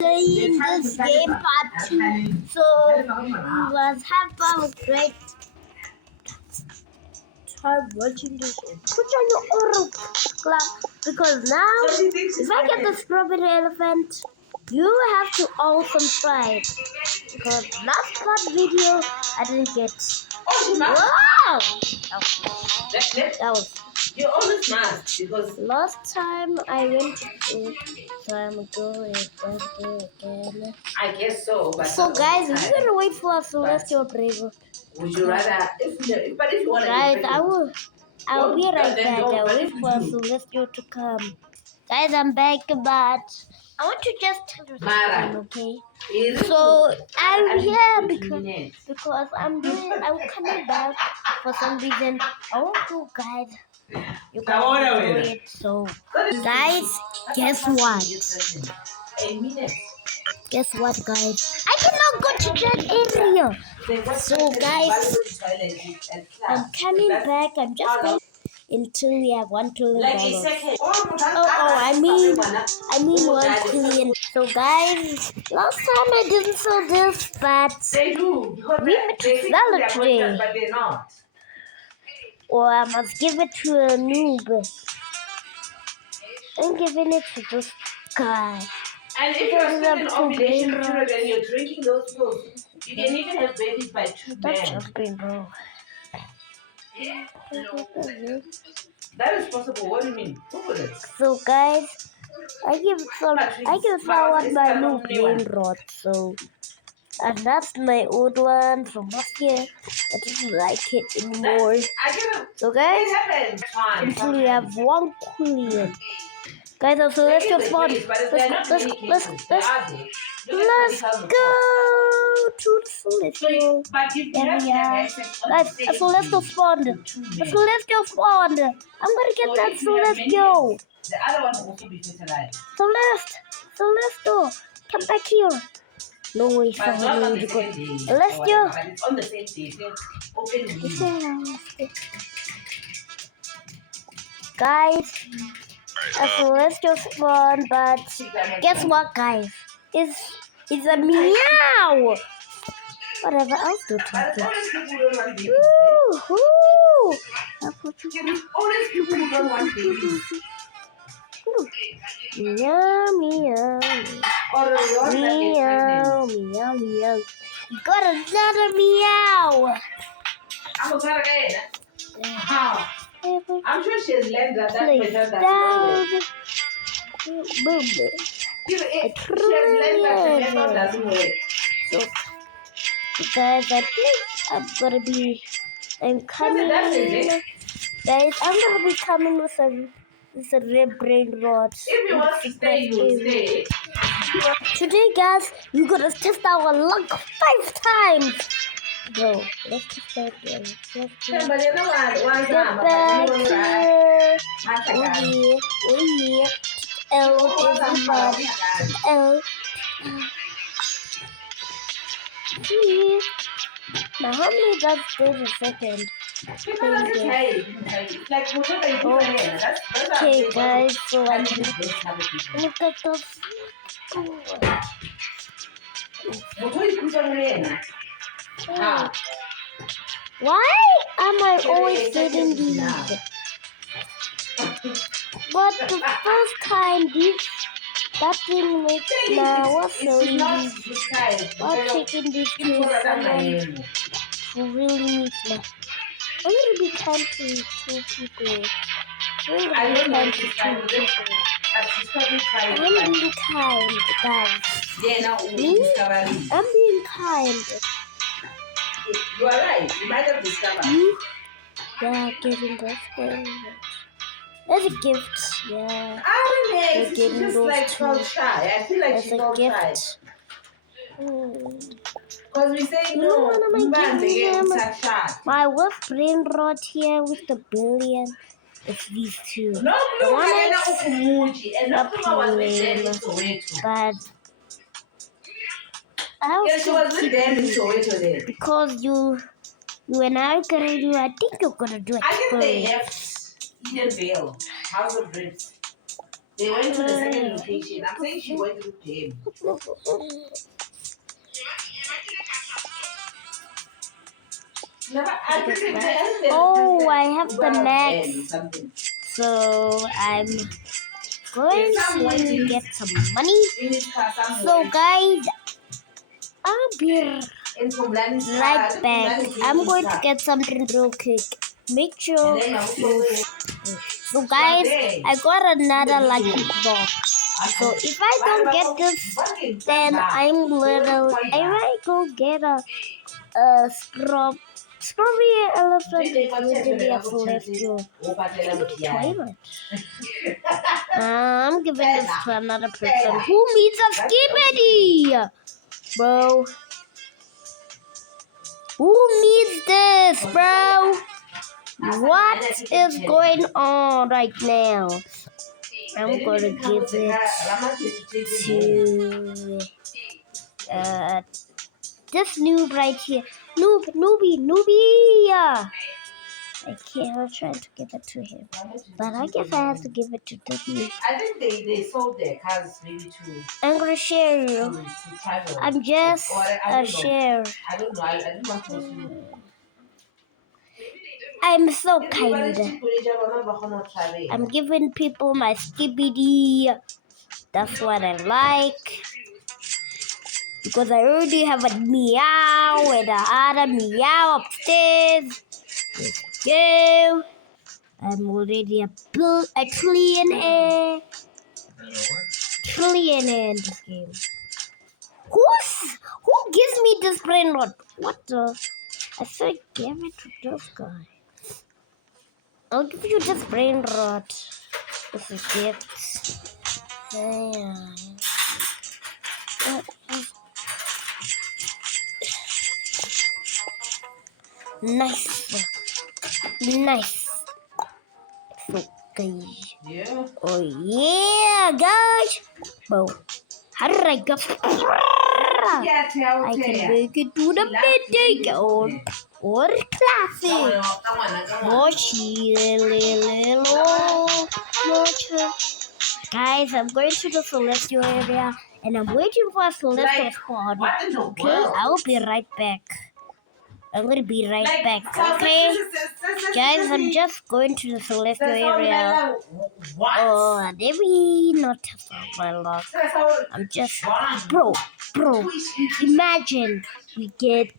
playing this game part 2. So we was have a great time watching this. Put on your oral class because now if I get the strawberry elephant, you have to also try it. Because last part video I didn't get. Wow! That was you always must because last time I went to so I'm going again. I guess so. But So guys, we're gonna wait for a celestial brainrot. would you rather if you want to Guys, I'll be right then back. don't, I'll but wait if you for a do, celestial to come. Guys, I'm back, but I want to just tell you something, okay? So I'm here because I'm coming back for some reason. I want to guys. You guys know it. So guys, guess what? a minute. Guess what, guys? I cannot go to that area. So guys, I'm coming back. I'm just waiting until we have $1 trillion. I mean 1 trillion. So guys, last time I didn't sell this, but They do because we need to sell it today. but they're not. Or I must give it to a noob. I'm giving it to this guy. And if you're still in ovulation period and you're drinking those pills, you can even have babies by 2 men. That's jumping, bro. That is possible. What do you mean? Google it. So guys, I give someone my new brainrot. So, and that's my old one from last year. I didn't like it anymore. So guys, until we have 1 trillion. Guys, so let's just spawn. Let's go to the celestial area. Guys, a celestial spawned. A celestial spawned. I'm gonna get that celestial. The other one will also be fertilized. Celestial, come back here. No way, family. Celestial. But it's on the same day. Open Guys, a celestial spawn, but guess what, guys? It's a meow. Whatever, I'll do something. Woo-hoo! I'll put you always people who don't want babies. Meow, meow. Meow, meow, meow. Got another meow. I'm going to get it. How? I'm sure she has learned that method doesn't work. Boom. She has learned that the method doesn't work. So, guys, I think I'm coming. Guys, I'm gonna be coming with a red brainrot. If you want to stay, you stay. Today, guys, we're gonna test our luck 5 times. Bro, let's just start again. Get back here. We L everybody. L. Now, how many does this a second? Okay, guys, so I'm look at the. Why am I always getting these? But the first time that didn't make what's so easy? While taking this to someone who really needs me. I'm gonna be kind to 2 people. I'm being kind, guys. Me? I'm being kind. You are right. You might have discovered. Yeah, giving those things. As a gift, yeah. She's just like felt shy. I feel like she felt shy. Because we say no, my work brainrot here with the billion. It's these two. No, the one but she was with them in Soweto there. Because you and I gonna do. I think you're gonna do it. I think they left Edenvale, House of Dreams. They went to the second location. I'm saying she went to him. Oh, I have the next. So I'm going to get some money. So guys, I'll be right back. I'm going to get something real quick. Make sure you. So guys, I got another lucky box. So if I don't get this, then I might go get a strawberry elephant is literally a celestial toilet. I'm giving this to another person who needs a skibidi, bro. Who needs this, bro? What is going on right now? I'm gonna give it to this noob right here. Noobie. I can't. I was trying to give it to him, but I guess I have to give it to Disney. I think they sold their cars maybe to. I'm gonna share you. To travel. I'm just a share. I don't know. I didn't want to. I'm so kind. I'm giving people my skibidi. That's what I like. Because I already have a meow and another meow upstairs. Let's go. I'm already a trillionaire. Trillionaire in this game. Who gives me this brain rot? What the? I said give it to this guy. I'll give you this brain rot. This is gift. Nice. Okay. Yeah. Oh yeah, guys. Bro, how did I go? I can make it to the midday or classic. Guys, I'm going to the celestial area and I'm waiting for a celestial spawn. Okay, I'll be right back. I'm gonna be right back, okay? Guys, I'm just going to the celestial area. Oh, maybe not my luck. I'm just... Bro, imagine we get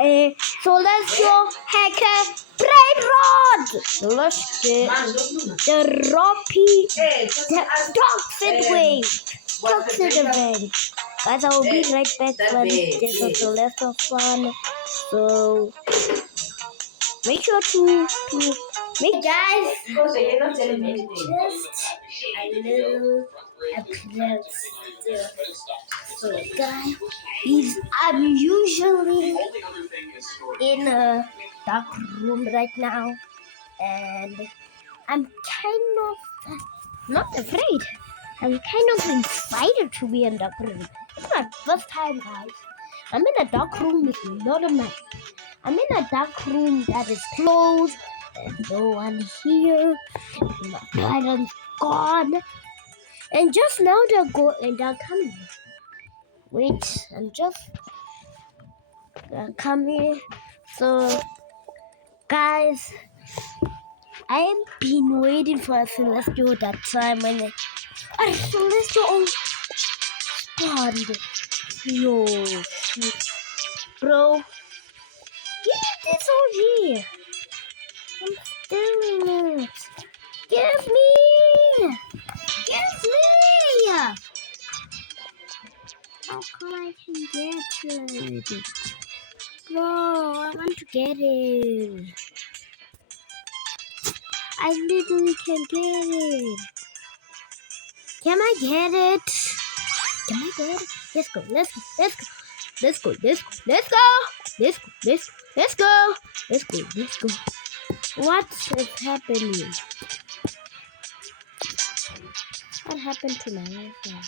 a celestial hacker brain rod! Let's get the Roppy toxic wave. Toxic event. Guys, I will be right back when there's a celestial spawn. So make sure to make guys just a little appearance. So guys, I'm usually in a dark room right now, and I'm kind of not afraid. I'm kind of excited to be in a dark room. It's my first time, guys. I'm in a dark room with a lot of night. I'm in a dark room that is closed. There's no one here. My parents gone. And just now they're coming. Wait, I'm just coming. So, guys, I've been waiting for a celestial that time when a celestial spawned. Yo, bro, give me this OG. I'm stealing it. Give me! How come I can get it? Bro, I want to get it. I literally can get it. Can I get it? Let's go. What is happening? What happened to my Wi-Fi?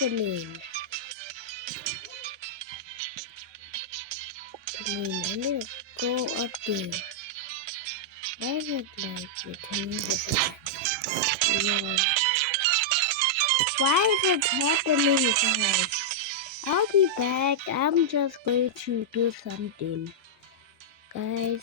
happening? I need to go up there. Why is it like returning the no. Why is it happening, guys? I'll be back. I'm just going to do something. Guys.